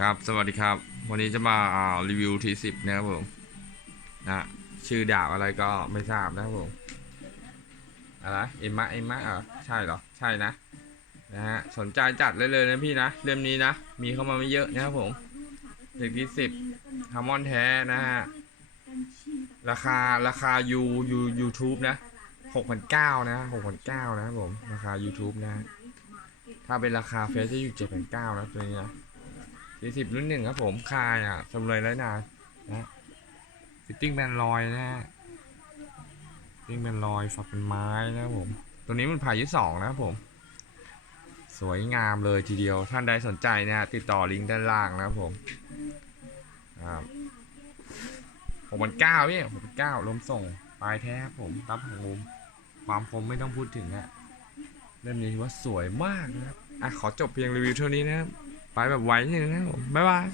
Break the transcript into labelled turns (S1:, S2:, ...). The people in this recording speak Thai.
S1: ครับสวัสดีครับ วันนี้จะมาารีวิวทีสิบนะครับผมนะชื่อดาบอะไรก็ไม่ทราบนะครับผมอะไรเอ็มมะเอ็มมะเหรอใช่เหรอ ใช่นะนะฮะสนใจจัดเลยเลยนะพี่นะเล่มนี้นะ มีเข้ามาไม่เยอะนะครับผมเด็กที่สิบฮาร์มอนแท้นะฮะราคาราคายูยูยูทูบนะหกพันเก้านะหกพันเก้านะครับผม ราคา YouTube นะ ถ้าเป็นราคาเฟซจะอยู่เจ็ดพันเก้านะตัวนี้นะ สี่สิบรุ่นหนึ่งครับผมคายอะสำเลยแล้วนะนะฟิตติ้งแบนลอยนะฮะฟิตติ้งแบนลอยฝักเป็นไม้นะครับผม ตัวนี้มันผ่ายี่สองนะครับผม สวยงามเลยทีเดียวท่านใดสนใจนะติดต่อลิงก์ด้านล่างนะครับผมครับหกพันเก้าพี่หกพันเก้าลมส่งปลายแท้ครับผมรับของมุมความคมไม่ต้องพูดถึงอะเล่มนี้ว่าสวยมากนะครับอะขอจบเพียงรีวิวเท่านี้นะครับ ไปแบบไวนิดนึงนะครับผมบ๊ายบาย